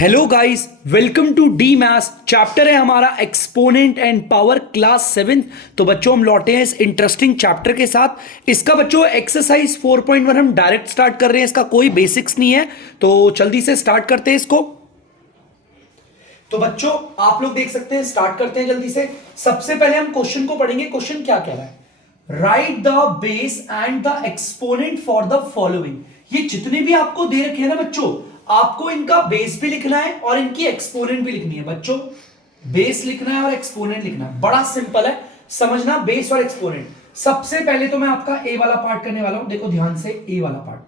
Hello guys, welcome to the maths. Chapter है हमारा exponent and power, class 7। तो बच्चों हम लौटे हैं इस इंटरेस्टिंग चैप्टर के साथ। इसका बच्चों एक्सरसाइज 4.1 हम डायरेक्ट स्टार्ट कर रहे हैं। इसका कोई बेसिक्स नहीं है, तो जल्दी से स्टार्ट करते हैं इसको। तो बच्चों आप लोग देख सकते हैं, स्टार्ट करते हैं जल्दी से। सबसे पहले हम क्वेश्चन को पढ़ेंगे। क्वेश्चन क्या कह रहा है? Right the base and the exponent for the following. ये जितने भी आपको दे रखे हैं ना बच्चों, आपको इनका बेस भी लिखना है और इनकी एक्सपोनेंट भी लिखनी है। बच्चों बेस लिखना है और एक्सपोनेंट लिखना है, बड़ा सिंपल है समझना, बेस और एक्सपोनेंट। सबसे पहले तो मैं आपका ए वाला पार्ट करने वाला हूं, देखो ध्यान से, ए वाला पार्ट।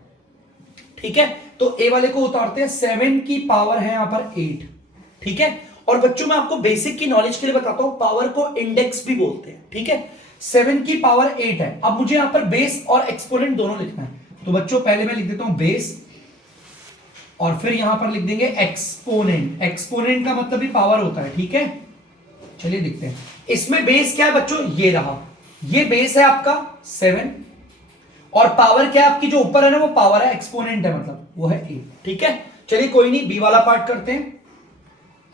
ठीक है, तो ए वाले को उतारते हैं। 7 की पावर है यहां पर 8। ठीक है, और बच्चों मैं आपको बेसिक की नॉलेज के लिए बताता हूं, पावर को इंडेक्स भी बोलते हैं। ठीक है, 7 की पावर 8 है। अब मुझे यहां पर बेस और एक्सपोनेंट दोनों लिखना है। तो बच्चों पहले मैं लिख देता हूं बेस, और फिर यहां पर लिख देंगे एक्सपोनेंट। एक्सपोनेंट का मतलब भी पावर होता है। ठीक है, चलिए देखते हैं इसमें बेस क्या है बच्चों। ये रहा, ये बेस है आपका 7, और पावर क्या है आपकी, जो ऊपर है ना वो पावर है, एक्सपोनेंट है मतलब वो है 8। ठीक है, चलिए कोई नहीं, बी वाला पार्ट करते हैं।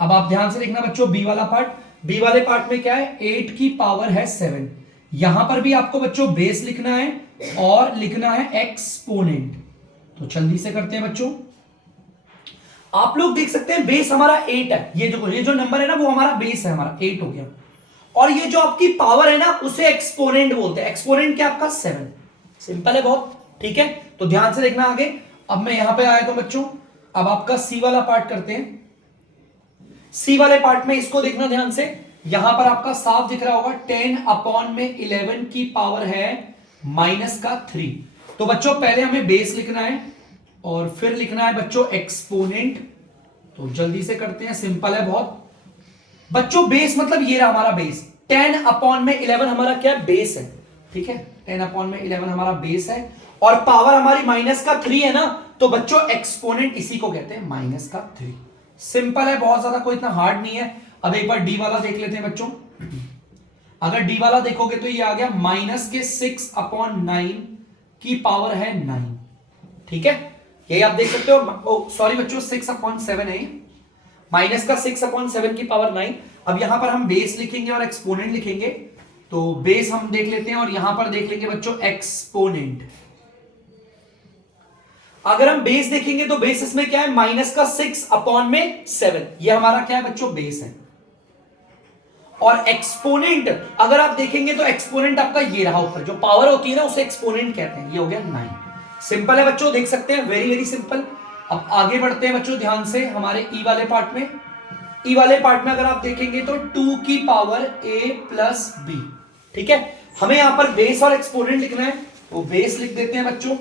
अब आप ध्यान से देखना बच्चों, बी वाला पार्ट। बी वाले पार्ट में क्या है, 8 की पावर है 7। यहां पर भी आपको बच्चों बेस लिखना है और लिखना है एक्सपोनेंट। तो जल्दी से करते हैं बच्चों। आप लोग देख सकते हैं बेस हमारा 8 है। ये जो नंबर है ना वो हमारा बेस है, हमारा 8 हो गया। और ये जो आपकी पावर है ना उसे एक्सपोनेंट बोलते हैं। एक्सपोनेंट क्या आपका 7। सिंपल है बहुत। ठीक है, तो ध्यान से देखना आगे। अब मैं यहां पे आया तो बच्चों, अब आपका सी वाला पार्ट करते हैं। सी वाले पार्ट में इसको देखना ध्यान से, यहां पर आपका साफ दिख रहा होगा 10/11 की पावर है -3। तो बच्चों पहले हमें बेस लिखना है और फिर लिखना है बच्चों एक्सपोनेंट। तो जल्दी से करते हैं, सिंपल है बहुत। बच्चों बेस मतलब ये रहा हमारा बेस, 10/11 हमारा क्या है, बेस है। ठीक है, 10/11 हमारा बेस है, और पावर हमारी -3 है ना, तो बच्चों एक्सपोनेंट इसी को कहते हैं -3। सिंपल है बहुत, ज्यादा कोई इतना हार्ड नहीं है। अब एक बार डी वाला देख लेते हैं बच्चों। अगर डी वाला देखोगे तो ये आ गया -6/9 की पावर है 9। ठीक है, यही आप देख सकते हो। सॉरी बच्चों, 6/7 है, -6/7 की पावर 9। अब यहां पर हम बेस लिखेंगे और एक्सपोनेंट लिखेंगे। तो बेस हम देख लेते हैं और यहां पर देख लेंगे बच्चों एक्सपोनेंट। अगर हम बेस देखेंगे तो बेस इसमें क्या है, -6/7। ये हमारा क्या है बच्चों, बेस है। और एक्सपोनेंट अगर आप देखेंगे तो एक्सपोनेंट आपका ये रहा ऊपर, जो पावर होती है ना उसे एक्सपोनेंट कहते हैं। ये हो गया 9। सिंपल है बच्चों, देख सकते हैं, वेरी वेरी सिंपल। अब आगे बढ़ते हैं बच्चों ध्यान से हमारे ई वाले पार्ट में। ई वाले पार्ट में अगर आप देखेंगे तो 2 की पावर a+b। ठीक है, हमें यहां पर बेस और एक्सपोनेंट लिखना है, वो बेस लिख देते हैं बच्चों,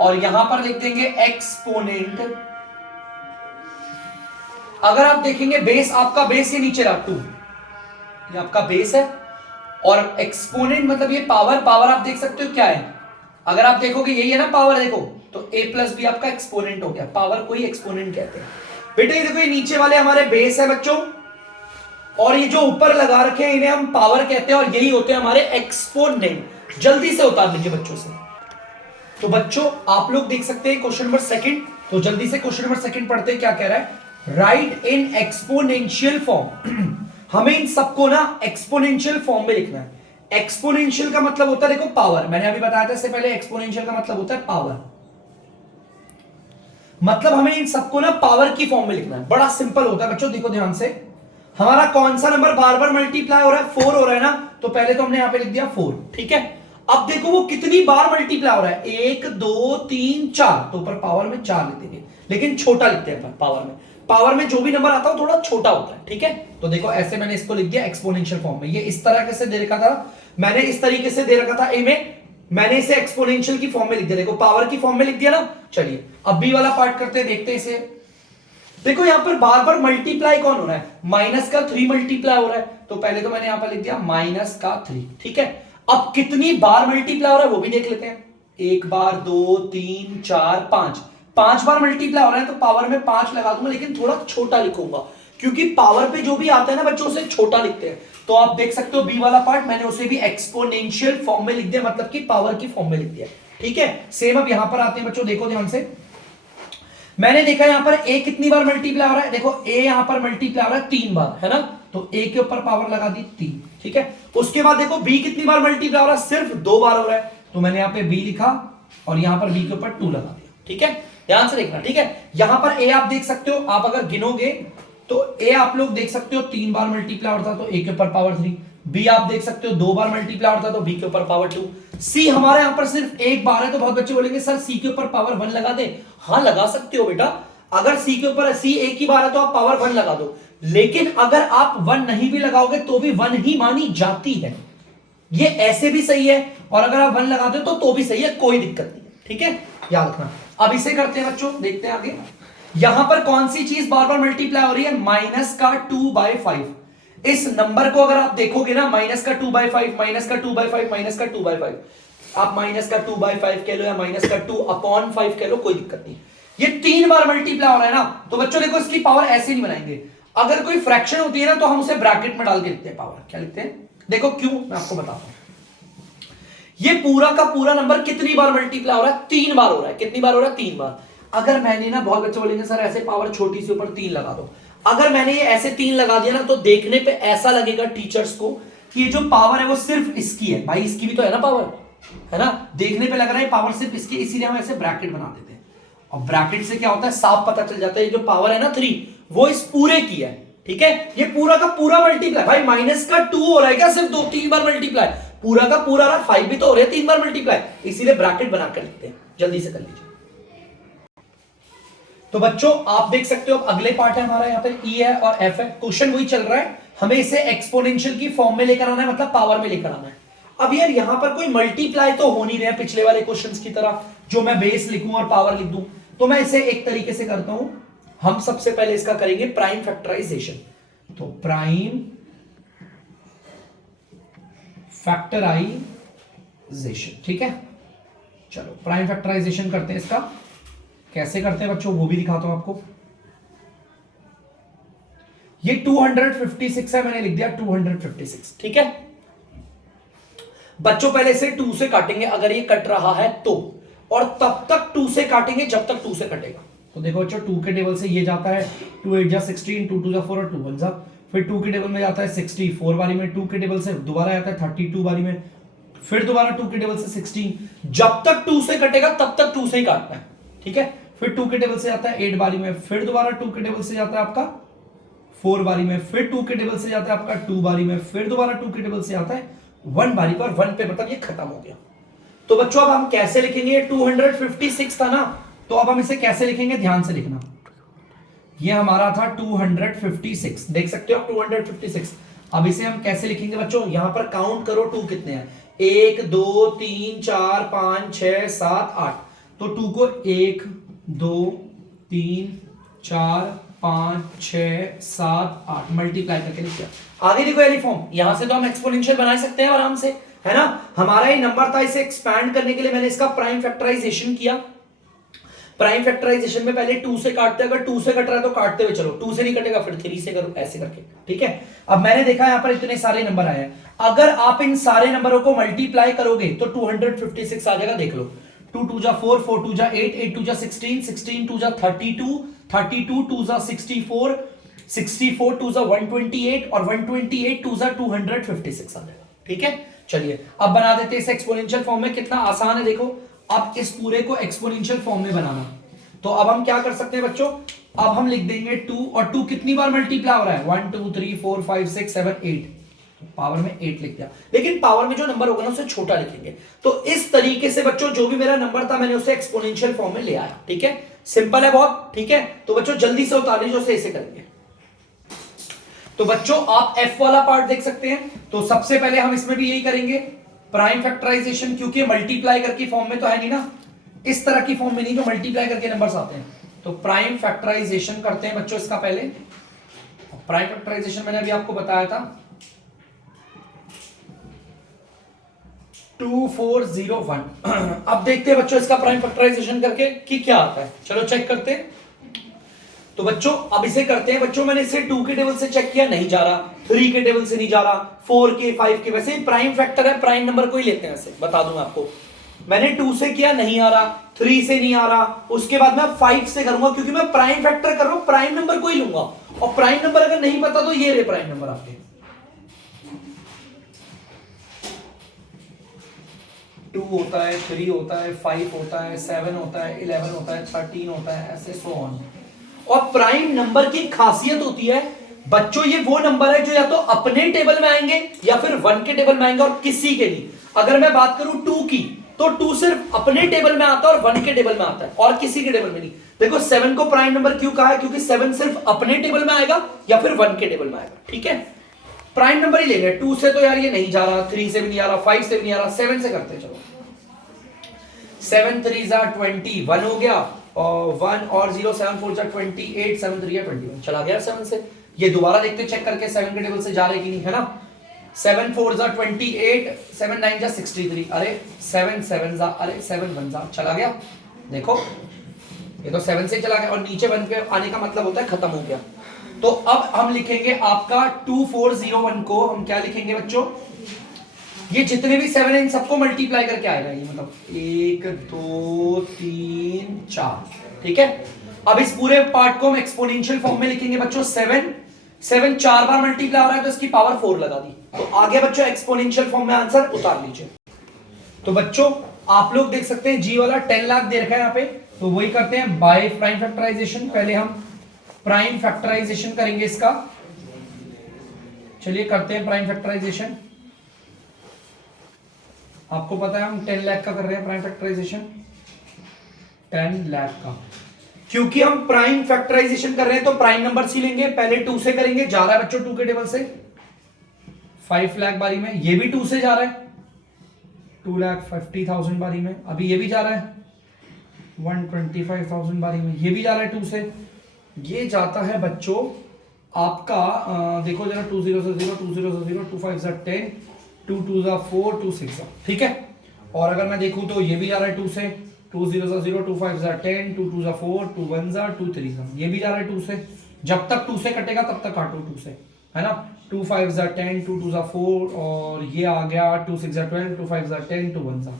और यहां पर लिख देंगे एक्सपोनेंट। अगर आप देखेंगे बेस, आपका बेस ये नीचे रहा 2, ये आपका बेस है, और एक्सपोनेंट मतलब ये पावर। पावर आप देख सकते हो क्या है, अगर आप देखोगे यही है ना पावर, देखो तो a+b आपका एक्सपोनेंट हो गया। पावर को ही एक्सपोनेंट कहते हैं बेटे। ये देखो, ये नीचे वाले हमारे बेस है बच्चों, और ये जो ऊपर लगा रखे हैं इन्हें हम पावर कहते हैं, और यही होते हैं हमारे एक्सपोनेंट। जल्दी से उतार दीजिए बच्चों से। तो बच्चों आप लोग देख सकते हैं क्वेश्चन नंबर 2। तो जल्दी से क्वेश्चन नंबर 2 पढ़ते हैं, क्या कह रहा है, राइट इन एक्सपोनेंशियल फॉर्म। हमें इन सबको ना एक्सपोनेंशियल फॉर्म में लिखना है। एक्सपोनेंशियल का मतलब होता है, देखो पावर, मैंने अभी बताया था इससे पहले, एक्सपोनेंशियल का मतलब होता है पावर। मतलब हमें इन सबको ना पावर की फॉर्म में लिखना है, बड़ा सिंपल होता है बच्चों। देखो ध्यान से, हमारा कौन सा नंबर बार बार मल्टीप्लाई हो रहा है, 4 हो रहा है ना, तो पहले तो हमने यहां पे लिख दिया 4। ठीक है, अब देखो वो कितनी बार मल्टीप्लाई हो रहा है, 1 2 3 4, तो ऊपर पावर में 4 लिख देंगे, लेकिन छोटा लिखते हैं पावर में। पावर में जो भी नंबर आता है थोड़ा छोटा होता है। ठीक है, तो देखो ऐसे मैंने इसको लिख दिया एक्सपोनेंशियल फॉर्म में। ये इस तरह से दे रखा था, मैंने इस तरीके से दे रखा था ए में, मैंने इसे एक्सपोनेंशियल की फॉर्म में लिख दिया। देखो पावर की फॉर्म में लिख दिया ना। चलिए अब बी वाला पार्ट करते हैं, देखते हैं इसे। देखो यहां पर बार बार मल्टीप्लाई कौन हो रहा है, -3 मल्टीप्लाई हो रहा है, तो पहले तो मैंने यहां पर लिख दिया -3। ठीक है, अब कितनी बार मल्टीप्लाई हो रहा है वो भी देख लेते हैं। 1 बार, 2 3 4 5, 5 बार मल्टीप्लाई हो रहा है, तो पावर में 5 लगा दूंगा, लेकिन थोड़ा छोटा लिखूंगा, क्योंकि पावर पे जो भी आता है ना बच्चों उसे छोटा लिखते हैं। तो आप देख सकते हो बी वाला पार्ट मैंने उसे भी एक्सपोनेंशियल फॉर्म में लिख दिया, मतलब कि पावर की फॉर्म में लिख दिया। ठीक है, सेम अब यहां पर आते हैं बच्चों, देखो ध्यान से। मैंने देखा यहां पर a कितनी बार मल्टीप्लाई हो रहा है, देखो a यहां पर मल्टीप्लाई हो रहा है 3 बार, है ना, तो a के ऊपर पावर लगा दी 3, ठीक है। उसके बाद देखो b कितनी बार मल्टीप्लाई हो रहा है, सिर्फ 2 बार हो रहा है, तो मैंने यहां पे b लिखा और यहां पर b के ऊपर 2 लगा दिया, ठीक है, ध्यान से देखना, ठीक है। यहां पर a आप देख सकते हो, आप अगर गिनोगे तो a आप लोग देख सकते हो 3 बार मल्टीप्लाई होता तो a के ऊपर पावर 3, b आप देख सकते हो 2 बार मल्टीप्लाई होता तो b के ऊपर पावर 2, c हमारे यहां पर सिर्फ एक बार है, तो बहुत बच्चे बोलेंगे सर c के ऊपर पावर 1 लगा दे। हाँ लगा सकते हो बेटा, अगर c के ऊपर c एक ही बार है तो आप पावर 1 लगा दो, लेकिन अगर आप 1 नहीं भी लगाओगे तो भी 1 ही मानी जाती है, ये ऐसे भी सही है, और अगर आप 1 लगाते हो तो भी सही है, कोई दिक्कत नहीं, ठीक है, याद रखना। अब इसे करते हैं बच्चों, देखते हैं आगे। यहां पर कौन सी चीज बार बार मल्टीप्लाई हो रही है, माइनस का 2/5। इस नंबर को अगर आप देखोगे ना, माइनस का 2/5, माइनस का 2/5, माइनस का 2/5, आप माइनस का 2/5 कह लो या माइनस का 2/5 कह लो, कोई दिक्कत नहीं। ये 3 बार मल्टीप्लाई हो रहा है ना, तो बच्चों देखो इसकी पावर ऐसे नहीं बनाएंगे, अगर कोई फ्रैक्शन होती है ना तो हम उसे ब्रैकेट में डाल के लिखते हैं पावर, क्या लिखते हैं, देखो क्यों, मैं आपको बताता हूं। ये पूरा का पूरा नंबर कितनी बार मल्टीप्लाई हो रहा है, 3 बार हो रहा है, कितनी बार हो रहा है, 3 बार। अगर मैंने ना, बहुत बच्चे बोलेंगे सर ऐसे पावर छोटी सी ऊपर 3 लगा दो, अगर मैंने ये ऐसे 3 लगा दिया ना तो देखने पे ऐसा लगेगा टीचर्स को कि ये जो पावर है वो सिर्फ इसकी है, भाई इसकी भी तो है ना पावर, है ना, देखने पे लग रहा है पावर सिर्फ इसकी, इसीलिए हम ऐसे ब्रैकेट बना देते हैं, और ब्रैकेट से क्या होता है, साफ पता चल जाता है जो पावर है ना 3 वो इस पूरे की है, ठीक है। ये पूरा का पूरा मल्टीप्लाई, भाई माइनस का 2 हो रहा है क्या, सिर्फ 2-3 बार मल्टीप्लाई, पूरा का पूरा 5 भी तो हो रहा है 3 बार मल्टीप्लाई, इसीलिए ब्रैकेट बनाकर लिखते हैं, जल्दी से कर लीजिए। तो बच्चों आप देख सकते हो अब अगले पार्ट है हमारा, यहाँ पे ई है और एफ है, क्वेश्चन वही चल रहा है, हमें इसे एक्सपोनेंशियल की फॉर्म में लेकर आना है, मतलब पावर में लेकर आना है। अब यार यहां पर कोई मल्टीप्लाई तो हो नहीं रहा है पिछले वाले क्वेश्चंस की तरह, जो मैं बेस लिखूं और पावर लिख दूं, तो मैं इसे एक तरीके से करता हूं, हम सबसे पहले इसका करेंगे प्राइम फैक्टराइजेशन, तो प्राइम फैक्टराइजेशन, ठीक है, चलो प्राइम फैक्टराइजेशन करते हैं, इसका कैसे करते हैं बच्चों वो भी दिखाता हूं आपको। ये 256 है, मैंने लिख दिया 256, ठीक है बच्चों। पहले से 2 से काटेंगे अगर ये कट रहा है तो, और तब तक 2 से काटेंगे जब तक 2 से कटेगा। तो देखो बच्चों 2 के टेबल से ये जाता है 2 8 जा 16, 2 2 जा 4 और 2 1 जा, फिर 2 के टेबल में जाता है 64 बारी में, 2 के टेबल से दोबारा आता है 32 बारी में, फिर दोबारा 2 के टेबल से 16, जब तक 2 से कटेगा तब तक 2 से ही काटना है, ठीक है। फिर 2 के टेबल से आता है 8 बारी में, फिर दोबारा 2 के टेबल से जाता है आपका 4 बारी में, फिर 2 के टेबल से जाता है आपका 2 बारी में, फिर दोबारा 2 के टेबल से आता है 1 बारी पर, 1 पे मतलब ये खत्म हो गया। तो बच्चों अब हम कैसे लिखेंगे, 256 था ना, तो अब हम इसे कैसे लिखेंगे, ध्यान से लिखना, ये हमारा था 256, देख सकते हो आप 256। अब इसे हम कैसे लिखेंगे बच्चों, यहां पर काउंट करो 2 कितने हैं, 1 2 3 4 5 6 7 8, तो 2 को 1 2 3 4 5 6 7 8 मल्टीप्लाई करके लिख दिया। आगे देखो एली फॉर्म, यहां से तो हम एक्सपोनेंशियल बना सकते हैं आराम से, है ना, हमारा ये नंबर था, इसे एक्सपैंड करने के लिए मैंने इसका प्राइम फैक्टराइजेशन किया। प्राइम फैक्टराइजेशन में पहले 2 से काटते, अगर 2 से कट रहा है तो काटते हुए चलो, 2 से नहीं कटेगा फिर 3 से करो, ऐसे करके, ठीक है। अब मैंने देखा यहां पर इतने सारे नंबर आए हैं, अगर आप इन सारे नंबरों को मल्टीप्लाई करोगे तो 256 आ जाएगा, देख लो 2 2 जा 4 4 2 जा 8 8 2 जा 16 16 2 जा 32 32 2 जा 64 64 2 जा 128 और 128 2 जा 256 आ जाएगा, ठीक है। चलिए अब बना देते हैं इसे एक्सपोनेंशियल फॉर्म में, कितना आसान है देखो, अब इस पूरे को एक्सपोनेंशियल फॉर्म में बनाना। तो अब हम क्या कर सकते हैं बच्चों, अब हम लिख देंगे 2, और 2 कितनी बार मल्टीप्लाई हो रहा है, 1 2 3 4 5 6 7 8, पावर में 8 लिख दिया, लेकिन पावर में जो नंबर होगा ना उसे छोटा लिखेंगे। तो इस तरीके से बच्चों जो भी मेरा नंबर था मैंने उसे एक्सपोनेंशियल फॉर्म में ले आया, ठीक है, सिंपल है बहुत, ठीक है। तो बच्चों जल्दी से उतार लीजिए, उसे ऐसे करेंगे। तो बच्चों आप F वाला पार्ट देख सकते हैं, तो सबसे पहले हम इसमें भी यही करेंगे प्राइम फैक्टराइजेशन, क्योंकि मल्टीप्लाई करके फॉर्म में तो है नहीं ना, इस तरह की फॉर्म में नहीं जो मल्टीप्लाई करके नंबर्स आते हैं। तो प्राइम फैक्टराइजेशन करते हैं बच्चों इसका पहले, प्राइम फैक्टराइजेशन मैंने अभी आपको बताया था 2401। अब देखते हैं बच्चों इसका प्राइम फैक्टराइजेशन करके कि क्या आता है, चलो चेक करते हैं। तो बच्चों अब इसे करते हैं बच्चों, मैंने इसे 2 के टेबल से चेक किया, नहीं जा रहा, 3 के टेबल से नहीं जा रहा, 4 के 5 के, वैसे प्राइम फैक्टर है, प्राइम नंबर को ही लेते हैं, ऐसे बता दूं आपको मैंने 2 से किया, नहीं आ रहा, 3 से नहीं आ रहा, उसके बाद मैं 5 से करूंगा, क्योंकि मैं प्राइम फैक्टर कर रहा हूं, प्राइम नंबर को ही लूंगा। और प्राइम नंबर अगर नहीं पता तो ये रहे प्राइम नंबर आपके, 2 होता है, 3 होता है, 5 होता है, 7 होता है, 11 होता है, 13 होता है, ऐसे सो ऑन। और प्राइम नंबर की खासियत होती है बच्चों, ये वो नंबर है जो या तो अपने टेबल में आएंगे या फिर 1 के टेबल में आएंगे, और किसी के नहीं। अगर मैं बात करूं 2 की, तो 2 सिर्फ अपने टेबल में आता है और 1 के टेबल में आता है, और किसी के टेबल में नहीं। देखो 7 को प्राइम नंबर क्यों कहा है, क्योंकि 7 सिर्फ अपने टेबल में आएगा या फिर 1 के टेबल में आएगा, ठीक है। प्राइम नंबर ही लेंगे। 2 से तो यार ये नहीं जा रहा, 3 से भी नहीं आ रहा, 5 से भी नहीं आ रहा, 7 से करते हैं। चलो 7 3 जा 21 हो गया, और 1 और 0 7 4 जा 28, 7 3 21 चला गया 7 से। ये दोबारा देखते चेक करके 7 के टेबल से जा रहे कि नहीं, है ना। 7 4 जा 28, 7 9 जा 63, अरे 7 7 जा, अरे 7 1 जा, चला गया। देखो ये तो 7 से चला गया, और नीचे 1 पे आने का मतलब होता है खत्म हो गया। तो अब हम लिखेंगे आपका 2401 को हम क्या लिखेंगे बच्चों, ये जितने भी 7 है इन सबको मल्टीप्लाई करके आएगा, ये मतलब 1 2 3 4, ठीक है। अब इस पूरे पार्ट को हम एक्सपोनेंशियल फॉर्म में लिखेंगे बच्चों। 7 7 4 बार मल्टीप्लाई हो रहा है तो इसकी पावर 4 लगा दी, तो आगे बच्चों एक्सपोनेंशियल फॉर्म में आंसर उतार लीजिए। तो बच्चों आप लोग देख सकते हैं जी वाला 10 लाख दे रखा है यहाँ पे, तो वही करते हैं बाय प्राइम फैक्टराइजेशन। पहले हम प्राइम फैक्टराइजेशन करेंगे इसका, चलिए करते हैं प्राइम फैक्टराइजेशन। आपको पता है हम 10 लाख का कर रहे हैं प्राइम फैक्टराइजेशन, 10 लाख का। क्योंकि हम प्राइम फैक्टराइजेशन कर रहे हैं तो प्राइम नंबर ही लेंगे। पहले 2 से करेंगे, जा रहा है बच्चों 2 के टेबल से 5 लाख बारी में, ये भी 2 से जा रहा है 2,50,000 बारी में, अभी ये भी जा रहा है 125,000 बारी में, ये भी जा रहा है 2 से। ये जाता है बच्चों आपका देखो जरा 2 0 से 0, 2 0 से 0, 2 5 जा 10, 2 2 जा 4, 2 6 जा, ठीक है। और अगर मैं देखूं तो ये भी जा रहा है 2 से, 2 0 से 0, 2 5 जा 10, 2 2 जा 4, 2 1 जा 2 3 जा, ये भी जा रहा है 2 से। जब तक 2 से कटेगा तब तक काटो 2 से, है ना। 2 5 जा 10, 2 2 जा 4, और ये आ गया 2 6 जा 12, 2 5 जा 10, 2 1 जा।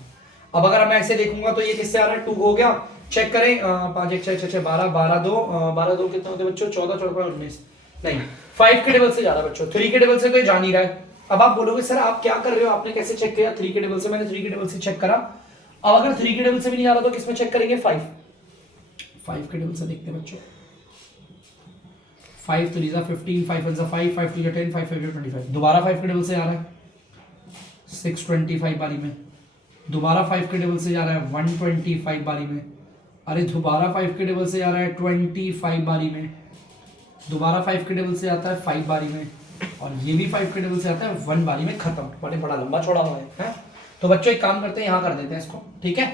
अब अगर मैं ऐसे देखूंगा तो ये किससे आ रहा है, 2 हो गया। चेक करें 5 1 6 6 6 12, 12 2 12 2 कितने होते बच्चों, 14 14 19, नहीं 5 के टेबल से जा रहा है बच्चों, 3 के टेबल से तो ये जा नहीं रहा है। अब आप बोलोगे सर आप क्या कर रहे हो, आपने कैसे चेक किया 3 के टेबल से, मैंने 3 के टेबल से चेक करा। अब अगर 3 के टेबल से भी नहीं आ रहा तो किसमें चेक करेंगे, 5 के टेबल से देखते हैं बच्चों। 5 3 जा 15, 5 1 जा 5, 5 2 जा 10, 5 5 जा 25, दोबारा 5 के टेबल से आ रहा है 625 बारी में, दोबारा 5 के टेबल से जा रहा है 125 बारी में, अरे दोबारा 5 के टेबल से जा रहा है 25 बारी में, दोबारा 5 के टेबल से आता है 5 बारी में, और ये भी 5 के टेबल से आता है 1 बारी में, खत्म। बड़ा लंबा छोड़ा हुआ है। तो बच्चों एक काम करते हैं, यहां कर देते हैं इसको, ठीक है।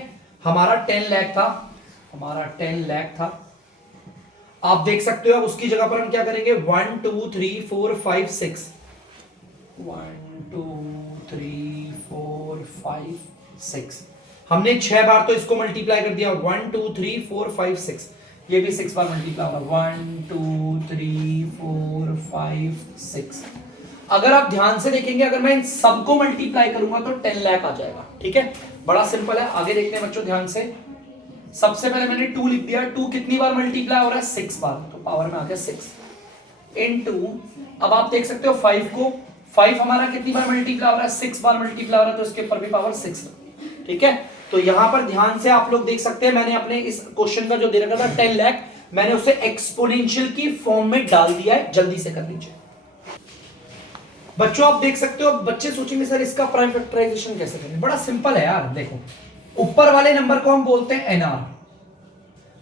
हमारा 10 लाख था, हमारा 10 लाख था। आप देख सकते हो अब उसकी जगह पर हम क्या करेंगे, 1 2 3 4 5 6, 1 2 3 4 5 6, हमने 6 बार तो इसको मल्टीप्लाई कर दिया, 1 2 3 4 5 6, ये भी 6 बार मल्टीप्लाई होगा, 1 2 3 4 5 6। अगर आप ध्यान से देखेंगे, अगर मैं इन सबको मल्टीप्लाई करूंगा तो 10 लाख आ जाएगा, ठीक है। बड़ा सिंपल है, आगे देखते हैं बच्चों ध्यान से। सबसे पहले मैंने 2 लिख दिया, 2 कितनी बार मल्टीप्लाई हो रहा है, 6 बार, तो पावर में आ गया 6 इनटू, अब आप देख सकते हो 5 को, 5 हमारा कितनी बार मल्टीप्लाई हो रहा है, 6 बार मल्टीप्लाई हो रहा है, तो इसके ऊपर भी पावर 6, ठीक है। तो यहां पर ध्यान से आप लोग देख सकते हैं, मैंने अपने इस क्वेश्चन का जो दे रखा था 10 लाख, मैंने उसे एक्सपोनेंशियल की फॉर्म में डाल दिया है, जल्दी से कर लीजिए बच्चों। आप देख सकते हो, बच्चे सोचेंगे सर इसका प्राइम फैक्टराइजेशन कैसे करें, बड़ा सिंपल है यार। देखो ऊपर वाले नंबर को हम बोलते हैं एनआर,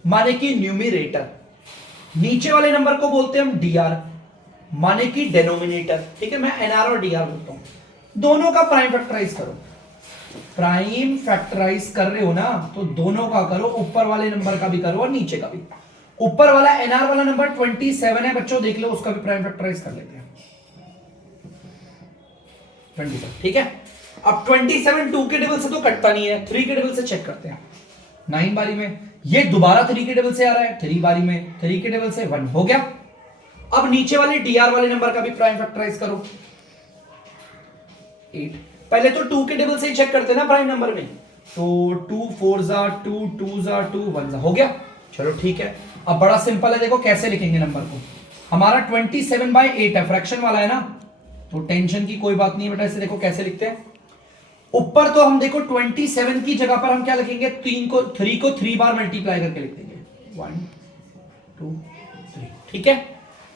माने कि न्यूमरेटर, नीचे वाले नंबर को बोलते हैं हम डीआर, माने कि डेनोमिनेटर, ठीक है। मैं एनआर और डीआर बोलता हूं, दोनों का प्राइम फैक्टराइज करो। प्राइम फैक्टराइज कर रहे हो ना, तो दोनों का करो, ऊपर वाले नंबर का भी करो और नीचे का भी। ऊपर वाला एनआर वाला नंबर 27 है बच्चों, देख लो उसका भी प्राइम फैक्टराइज कर लेते हैं 27, ठीक है। अब 27 2 के टेबल से तो कटता नहीं है, 3 के टेबल से चेक करते हैं, 9 बारी में, ये दोबारा 3 के टेबल से आ रहा है 3 बारी में, 3 के टेबल से 1 हो गया। अब नीचे वाले डीआर वाले नंबर का भी प्राइम फैक्टराइज करो 8, पहले तो 2 के टेबल से ही चेक करते हैं ना प्राइम नंबर में, तो 2 4 जा 2 2 जा 2 1 जा, हो गया। चलो ठीक है, अब बड़ा सिंपल है, देखो कैसे लिखेंगे नंबर को। हमारा 27/8 है, फ्रैक्शन वाला है ना, तो टेंशन की कोई बात नहीं बेटा। इसे देखो कैसे लिखते हैं, ऊपर तो हम देखो 27 की जगह पर हम क्या लिखेंगे, 3 को 3 बार मल्टीप्लाई करके लिख देंगे, 1 2 3, ठीक है।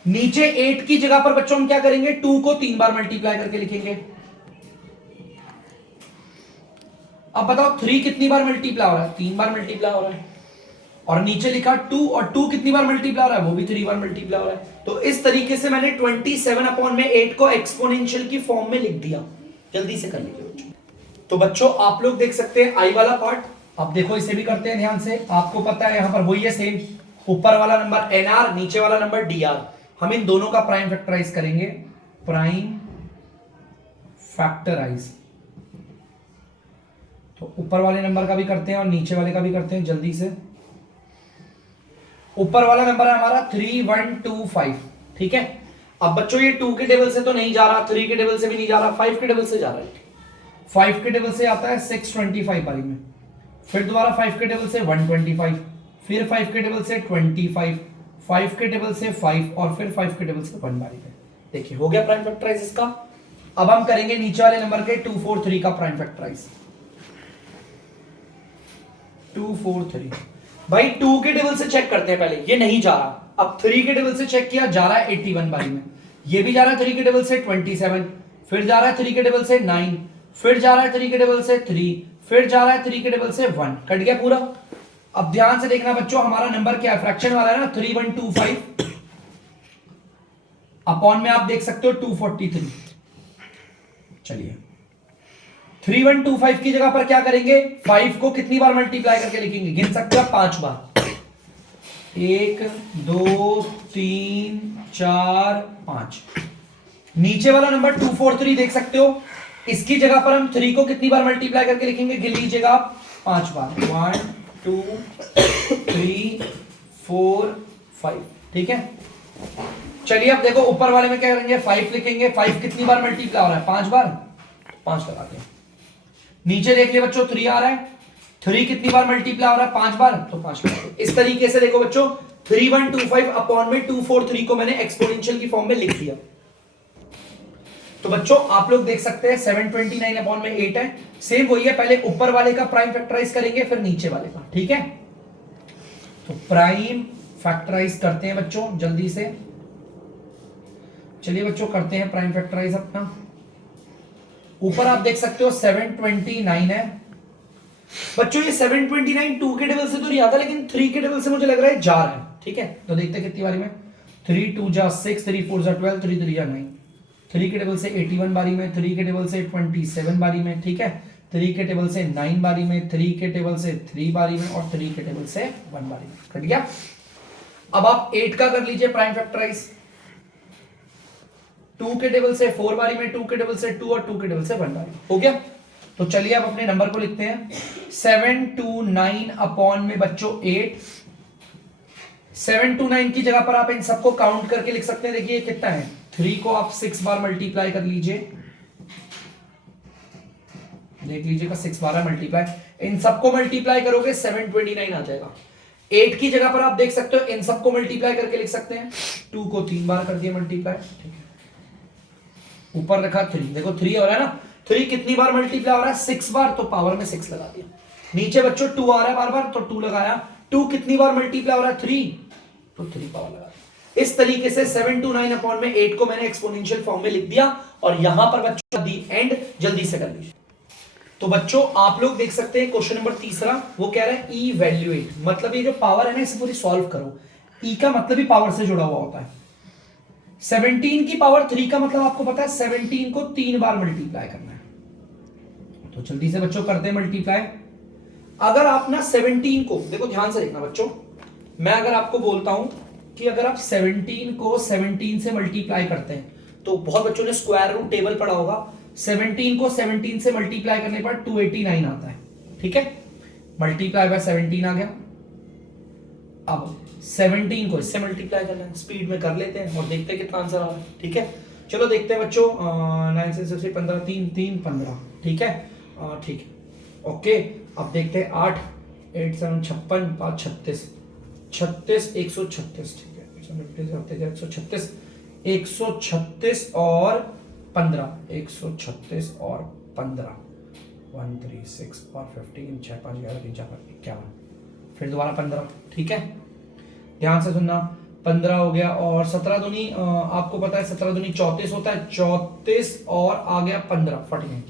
नीचे 8 की जगह पर बच्चों हम क्या करेंगे, 2 को 3 बार मल्टीप्लाई करके लिखेंगे। अब बताओ 3 कितनी बार मल्टीप्लाई हो रहा है, 3 बार मल्टीप्लाई हो रहा है। और नीचे लिखा 2, और 2 कितनी बार मल्टीप्लाई हो रहा है, वो भी 3 बार मल्टीप्लाई हो रहा है। तो इस तरीके से मैंने 27/8 को एक्सपोनेंशियल की फॉर्म में लिख दिया। जल्दी से कर लीजिए बच्चों। तो बच्चों आप लोग देख सकते हैं आई वाला पार्ट। अब देखो इसे भी करते हैं ध्यान से। आपको पता है यहां पर वही है सेम, ऊपर वाला नंबर एनआर, नीचे वाला नंबर डीआर। हम इन दोनों का प्राइम फैक्टराइज करेंगे, प्राइम फैक्टराइज। तो ऊपर वाले नंबर का भी करते हैं और नीचे वाले का भी करते हैं जल्दी से। ऊपर वाला नंबर है हमारा 3125, ठीक है। अब बच्चों ये 2 के टेबल से तो नहीं जा रहा, 3 के टेबल से भी नहीं जा रहा, 5 के टेबल से जा रहा है। 5 के टेबल से आता है 625 बारी में, फिर दोबारा 5 के टेबल से 125, फिर 5 के टेबल से 25, 5 के टेबल से 5 और फिर 5 के टेबल से 1 बारी में। देखिए हो गया प्राइम फैक्टराइज इसका। अब हम करेंगे नीचे वाले नंबर के 243 का प्राइम फैक्टराइज। 243 भाई 2 के टेबल से चेक करते हैं पहले, ये नहीं जा रहा। अब 3 के टेबल से चेक किया, जा रहा है 81 बारी में। ये भी जा रहा है 3 के टेबल से 27, फिर जा रहा है 3 के टेबल से 9, फिर जा रहा है 3 के टेबल से 3, फिर जा रहा है 3 के टेबल से 1। कट गया पूरा। अब ध्यान से देखना बच्चों, हमारा नंबर क्या है, फ्रैक्शन वाला है ना, 3125 अपॉन में आप देख सकते हो 243। चलिए 3125 की जगह पर क्या करेंगे, 5 को कितनी बार मल्टीप्लाई करके लिखेंगे, गिन सकते हो 5 बार। 1 2 3 4 5। नीचे वाला नंबर 243 देख सकते हो, इसकी जगह पर हम 3 को कितनी बार मल्टीप्लाई करके लिखेंगे, गिन लीजिएगा 5 बार। 1 2 3 4 5, ठीक है। चलिए अब देखो ऊपर वाले में क्या करेंगे, 5 लिखेंगे। 5 कितनी बार मल्टीप्लाई हो रहा है, 5 बार, 5 लगाते हैं। नीचे देख लिया बच्चों 3 आ रहा है, 3 कितनी बार मल्टीप्लाई हो रहा है, 5 बार, तो 5 लगाते। इस तरीके से देखो बच्चों 3125 अपॉन में 243 को मैंने एक्सपोनेंशियल की फॉर्म में लिख दिया। तो बच्चों आप लोग देख सकते हैं 729 अपॉन में 8 है, सेम वही है। पहले ऊपर वाले का प्राइम फैक्टराइज करेंगे, फिर नीचे वाले का, ठीक है। तो प्राइम फैक्टराइज करते हैं बच्चों जल्दी से। चलिए बच्चों करते हैं प्राइम फैक्टराइज अपना। ऊपर आप देख सकते हो 729 है बच्चों। ये 729 2 के टेबल से तो नहीं आता, लेकिन 3 के टेबल से मुझे लग रहा है जा रहा है, ठीक है। तो देखते हैं कितनी बारी में, 3 2 जा 6, 3 4 जा 12, 3 3 जा 9। 3 के टेबल से 81 बारी में, 3 के टेबल से 27 बारी में, ठीक है। 3 के टेबल से 9 बारी में, 3 के टेबल से 3 बारी में और 3 के टेबल से 1 बारी में। कट गया। अब आप 8 का कर लीजिए प्राइम फैक्टराइज। 2 के टेबल से 4 बारी में, 2 के टेबल से 2 और 2 के टेबल से 1 बारी। हो गया। तो चलिए आप अपने नंबर को लिखते हैं, 729 अपॉन में बच्चों 8। 729 की जगह पर आप इन सबको काउंट करके लिख सकते हैं। देखिए कितना है, 3 को आप 6 बार मल्टीप्लाई कर लीजिए, देख लीजिएगा 6 बार मल्टीप्लाई। इन सबको मल्टीप्लाई करोगे 729 आ जाएगा। 8 की जगह पर आप देख सकते हो इन सबको मल्टीप्लाई करके लिख सकते हैं। 2 को 3 बार कर दिया मल्टीप्लाई, ठीक है। ऊपर रखा 3, देखो 3 हो रहा है ना, 3 कितनी बार मल्टीप्लाई हो रहा है, 6 बार, तो पावर में 6 लगा दिया। नीचे बच्चों 2 आ रहा है बार बार, तो 2 लगाया। 2 कितनी बार मल्टीप्लाई हो रहा है, 3, तो 3 पावर लगा दिया। इस तरीके से 729 अपॉन में 8 को मैंने एक्सपोनेंशियल फॉर्म में लिख दिया। और यहां पर बच्चों दी एंड जल्दी से कर लीजिए। तो बच्चों आप लोग देख सकते हैं क्वेश्चन नंबर तीसरा, वो कह रहा है इवैल्यूएट, मतलब ये जो पावर है ना इसे पूरी सॉल्व करो। ई का मतलब ही पावर से जुड़ा हुआ होता है। 17 की पावर 3 का मतलब आपको पता है 17 को 3 बार मल्टीप्लाई करना है। तो जल्दी से बच्चों करते हैं मल्टीप्लाई। अगर आप ना 17 को, देखो ध्यान से देखना बच्चों, मैं अगर आपको बोलता हूं कि अगर आप 17 को 17 से मल्टीप्लाई करते हैं, तो बहुत बच्चों ने स्क्वायर रूट टेबल पढ़ा होगा। 17 को 17 से मल्टीप्लाई करने पर 289 आता है, ठीक है। मल्टीप्लाई बाय 17 आ गया। अब 17 को इससे मल्टीप्लाई करना है, स्पीड में कर लेते हैं और देखते हैं कितना आंसर आ रहा है, ठीक है। चलो देखते हैं बच्चों, 9 से 15, 3 3 15, ठीक है, ठीक है, ओके। अब देखते हैं 8 8 7 56 5 36 36 136 ठीक है 136 136 और 15 136 और 15 1 3 6 और 15 6 5 11 3 4 51 फिर दोबारा 15 ठीक है। ध्यान से सुनना 15 हो गया और 17 दूनी आपको पता है 17 दूनी 34 होता है 34 और आ गया 15 49।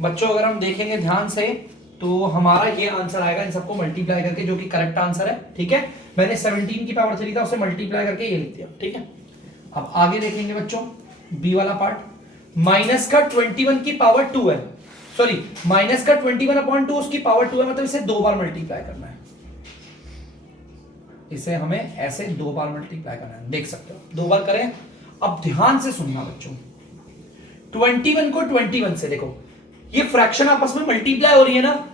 बच्चों अगर हम देखेंगे ध्यान से तो हमारा ये आंसर आएगा इन सबको मल्टीप्लाई करके, जो कि करेक्ट आंसर है ठीक है। मैंने 17 की पावर 3 था उसे मल्टीप्लाई करके ये लिख दिया ठीक है। अब आगे देखेंगे बच्चों बी वाला पार्ट, माइनस का 21 की पावर 2 है, सॉरी माइनस का 21/2 उसकी पावर 2 है, मतलब इसे 2 बार मल्टीप्लाई करना है, इसे हमें ऐसे 2 बार मल्टीप्लाई करना है, देख सकते हो 2 बार करें। अब ध्यान से सुनना बच्चों 21 को 21 से देखो ये फ्रैक्शन आपस में मल्टीप्लाई हो रही है ना,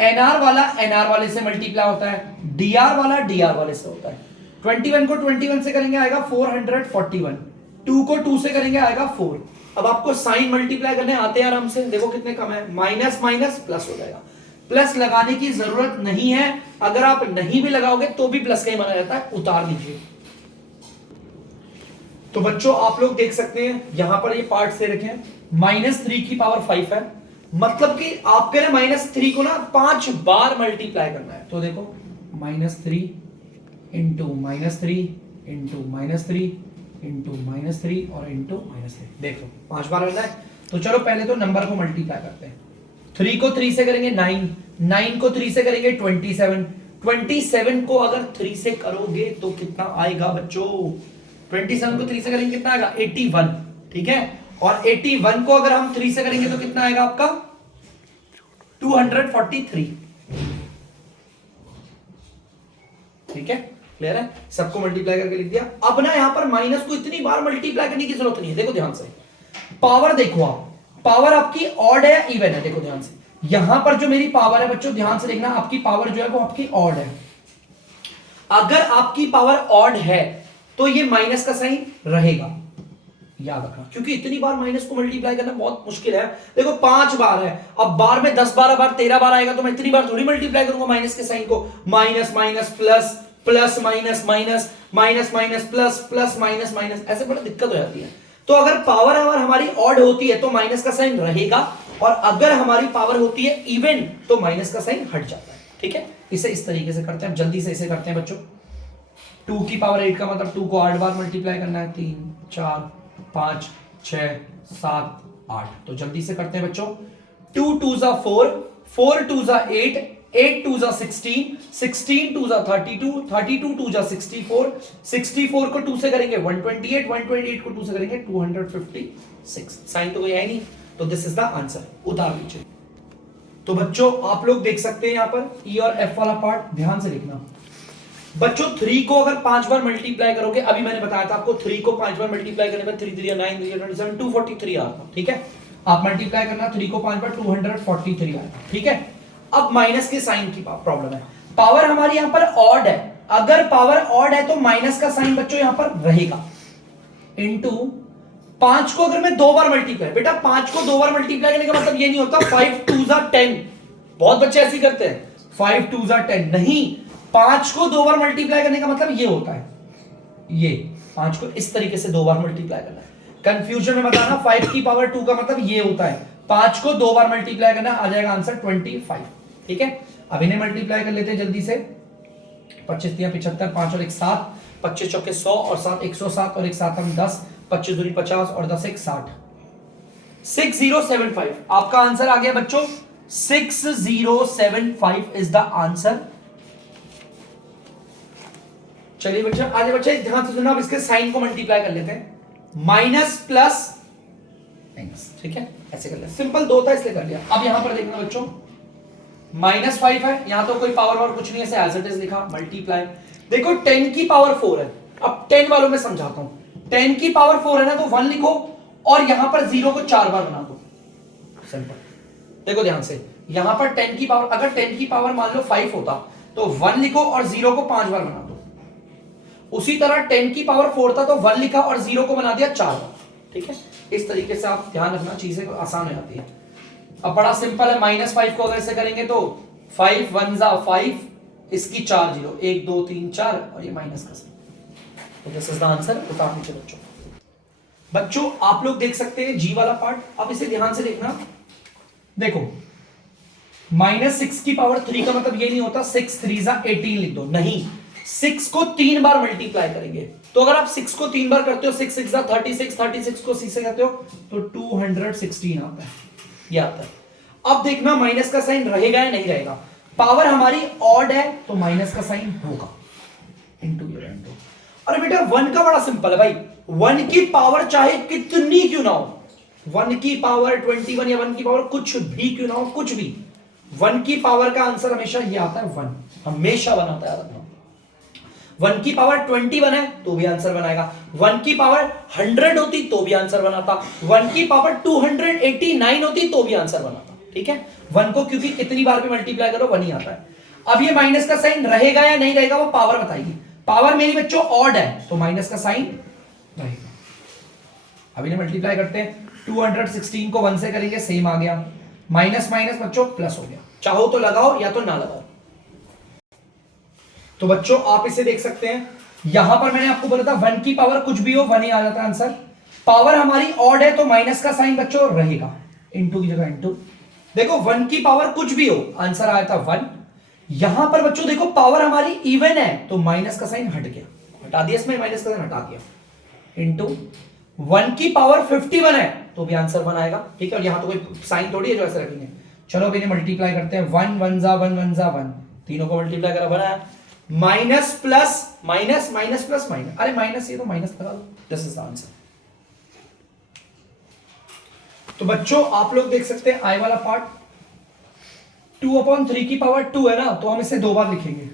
एनआर वाला एनआर वाले से मल्टीप्लाई होता है, डीआर वाला डीआर वाले से होता है। 21 को 21 से करेंगे आएगा 441, 2 को 2 से करेंगे आएगा 4। अब आपको साइन मल्टीप्लाई करने आते हैं आराम से, देखो कितने कम है, माइनस माइनस प्लस हो जाएगा। प्लस लगाने की जरूरत नहीं है, अगर आप नहीं भी लगाओगे तो भी प्लस का ही माना जाता है, उतार लीजिए। तो बच्चों आप लोग देख सकते हैं यहां पर ये पार्ट्स दे रखे हैं, -3 की पावर 5 है, मतलब कि आपके ना -3 को ना 5 बार मल्टीप्लाई करना है। तो देखो -3 इंटू -3 इंटू -3 इंटू -3 और इंटू -3, देखो 5 बार करना है। तो चलो पहले तो नंबर को मल्टीप्लाई करते हैं। 3 को 3 से करेंगे 9, 9 को 3 से करेंगे 27, 27 को अगर 3 से करोगे तो कितना आएगा बच्चों, 27 को 3 से करेंगे कितना आएगा 81 ठीक है। और 81 को अगर हम 3 से करेंगे तो कितना आएगा आपका 243 ठीक है, क्लियर है, सबको मल्टीप्लाई करके लिख दिया। अब ना यहां पर माइनस को इतनी बार मल्टीप्लाई करने की जरूरत नहीं है, देखो ध्यान से पावर देखो आप, पावर आपकी ऑड है या इवन है, देखो ध्यान से यहां पर जो मेरी पावर है बच्चों ध्यान से देखना, आपकी पावर जो है वो आपकी ऑड है। अगर आपकी पावर ऑड है तो ये माइनस का साइन रहेगा, याद रखना, क्योंकि इतनी बार माइनस को मल्टीप्लाई करना बहुत मुश्किल है। देखो 5 बार है, अब बार में 10 12 बार 13 बार आएगा तो मैं इतनी बार थोड़ी मल्टीप्लाई करूंगा माइनस के साइन को, minus minus plus plus minus minus minus minus plus plus minus minus, ऐसे बड़ी दिक्कत हो जाती है। तो अगर पावर अगर हमारी ऑड होती है तो माइनस का साइन रहेगा, और अगर हमारी पावर होती है इवन तो माइनस का साइन हट जाता है ठीक है। इसे इस तरीके से करते हैं, जल्दी से इसे करते हैं बच्चों। 2 की पावर 8 का मतलब 2 को 8 बार मल्टीप्लाई करना है, 3 4 5 6 7 8, तो जल्दी से करते हैं बच्चों। 2 2 जा 4, 4 2 जा 8, 8 2 जा 16, 16 2 जा 32, 32 2 जा 64, 64 को 2 से करेंगे 128, 128 को 2 से करेंगे 256। साइन तो कोई है नहीं, तो दिस इज द आंसर, उतार लीजिए। तो बच्चों आप लोग देख सकते हैं यहां पर ई और एफ वाला पार्ट ध्यान से लिखना। बच्चों 3 को अगर 5 बार मल्टीप्लाई करोगे, अभी मैंने बताया था आपको 3 को 5 बार मल्टीप्लाई करने पर 3 3 9 3 27 243 आता ठीक है। आप मल्टीप्लाई करना 3 को 5 बार 243 आएगा ठीक है। अब माइनस के साइन की प्रॉब्लम है, पावर हमारी यहां पर ऑड है, अगर पावर ऑड है तो माइनस का साइन बच्चों यहां पर रहेगा, इनटू 5 को अगर मैं 2 बार मल्टीप्लाई, बेटा 5 को 2 बार मल्टीप्लाई करने का मतलब ये नहीं होता 5 2 जा 10, बहुत बच्चे ऐसे करते हैं 5 2 जा 10, नहीं, 5 को 2 बार मल्टीप्लाई करने का मतलब ये होता है, ये 5 को इस तरीके से 2 बार मल्टीप्लाई करना है। कंफ्यूजन में बताना, 5 की पावर 2 का मतलब ये होता है 5 को 2 बार मल्टीप्लाई करना, आ जाएगा आंसर 25 ठीक है। अब इन्हें मल्टीप्लाई कर लेते हैं जल्दी से, 25 3 75, 5 और 1 7, 25 चौके 100 और 7 107 और 1 7 10, 25 दूनी 50 और 10 1 60, 6075 आपका आंसर आ गया बच्चों, 6075 इज द आंसर। चलिए बच्चा आज बच्चे ध्यान से सुनना, अब इसके साइन को मल्टीप्लाई कर लेते हैं, माइनस प्लस माइनस ठीक है, ऐसे कर ले, सिंपल 2 था इसलिए कर लिया। अब यहां पर देखना बच्चों -5 है, यहां तो कोई पावर और कुछ नहीं है, ऐसे एज इट इज लिखा, मल्टीप्लाई। देखो 10 की पावर 4 है, अब 10 वालों में समझाता हूं, 10 की पावर 4 है ना तो 1 लिखो और यहां पर 0 को 4 बार बना दो, सिंपल। देखो ध्यान से यहां पर 10 की पावर, अगर 10 की पावर मान लो 5 होता तो 1 लिखो और 0 को 5 बार बना दो, उसी तरह 10 की पावर 4 था तो 1 लिखा और 0 को बना दिया 4 बार ठीक है। इस तरीके से आप ध्यान रखना, चीजें आसान हो जाती है। अब बड़ा सिंपल है, -5 को अगर ऐसे करेंगे तो 5 1 जा 5, इसकी 4 0, 1 2 3 4 और ये माइनस का साइन। तो दिस इज द आंसर। उतार नीचे बच्चों आप लोग देख सकते हैं जी वाला पार्ट। अब इसे ध्यान से देखना, देखो -6 की पावर 3 का मतलब ये नहीं होता 6 3 जा 18 लिख दो, नहीं, 6 को 3 बार मल्टीप्लाई करेंगे। तो अगर आप 6 को 3 बार करते हो 6 6 जा 36, 36 को 6 से करते हो तो 216 आता है, ये आता है। अब देखना माइनस का साइन रहेगा या नहीं रहेगा। पावर हमारी ऑड है तो माइनस का साइन होगा, इनटू ये इनटू। अरे बेटा 1 का बड़ा सिंपल है भाई, 1 की पावर चाहे कितनी क्यों ना हो, 1 की पावर 21 या 1 की पावर कुछ भी क्यों ना हो, कुछ भी, 1 की पावर का आंसर हमेशा ये आता है 1, हमेशा 1 आता है। 1 की पावर 21 है तो भी आंसर बनाएगा, 1 की पावर 100 होती तो भी आंसर बनाता, 1 की पावर 289 होती तो भी आंसर बनाता। ठीक है, 1 को क्योंकि कितनी बार भी मल्टीप्लाई करो 1 ही आता है। अब ये माइनस का साइन रहेगा या नहीं रहेगा वो पावर बताएगी। पावर मेरी बच्चों ऑड है तो माइनस का साइन रहेगा। अभी मल्टीप्लाई करते हैं, 216 को 1 से करेंगे सेम आ गया, माइनस माइनस बच्चों प्लस हो गया, चाहो तो लगाओ या तो ना लगाओ। तो बच्चों आप इसे देख सकते हैं, यहां पर मैंने आपको बोला था 1 की पावर कुछ भी हो 1 ही आ जाता है आंसर। पावर हमारी ऑड है तो माइनस का साइन बच्चों रहेगा, इनटू की जगह इनटू। देखो 1 की पावर कुछ भी हो आंसर आया था 1। यहां पर बच्चों देखो पावर हमारी इवन है तो माइनस का साइन हट गया, हटा दिया, इसमें माइनस का साइन हटा दिया, इनटू 1 की पावर 51 है तो भी आंसर 1 आएगा। ठीक है, और यहां तो कोई साइन थोड़ी है जो ऐसे रखेंगे। चलो अभी मल्टीप्लाई करते हैं, 1 1 जा 1 1 जा 1, तीनों को मल्टीप्लाई करा बनाया, minus plus minus minus plus minus, अरे माइनस ये तो माइनस लगा दो, दिस इज द आंसर। तो बच्चों आप लोग देख सकते हैं आई वाला पार्ट 2/3 की पावर 2 है ना, तो हम इसे 2 बार लिखेंगे,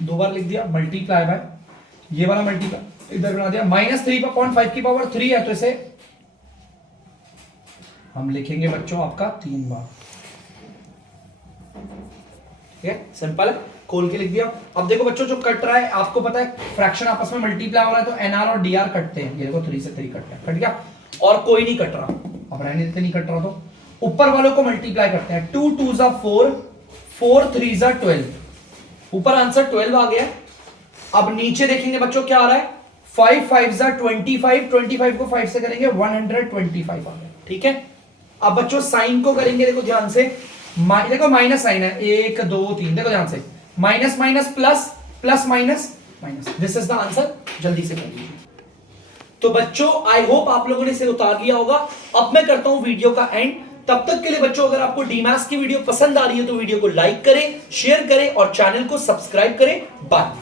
2 बार लिख दिया, मल्टीप्लाई बाय ये वाला मल्टीप्लाई इधर बना दिया, -3/5 की पावर 3 है तो इसे हम लिखेंगे बच्चों आपका 3 बार। ठीक है, सिंपल है, खोल के लिख दिया। अब देखो बच्चों जो कट रहा है आपको पता है फ्रैक्शन आपस में मल्टीप्लाई हो रहा है तो एनआर और डीआर कटते हैं, ये देखो 3 से 3 कट गया, कट गया, और कोई नहीं कट रहा, अब रहने देते नहीं कट रहा तो ऊपर वालों को मल्टीप्लाई करते हैं, 2 2 जा 4, 4 3 जा 12, ऊपर आंसर 12 आ गया। अब नीचे देखेंगे बच्चों क्या आ रहा है, 5 5 जा 25, 25 को 5 से करेंगे 125 आ गया। ठीक है, अब बच्चों साइन को करेंगे, देखो ध्यान से, देखो माइनस साइन है 1 2 3, देखो ध्यान से, minus minus plus, plus minus minus, this is the answer, जल्दी से कर लीजिए। तो बच्चों आई होप आप लोगों ने इसे उतार लिया होगा। अब मैं करता हूं वीडियो का एंड, तब तक के लिए बच्चों अगर आपको डीमैथ्स की वीडियो पसंद आ रही है तो वीडियो को लाइक करें, शेयर करें और चैनल को सब्सक्राइब करें। बाय।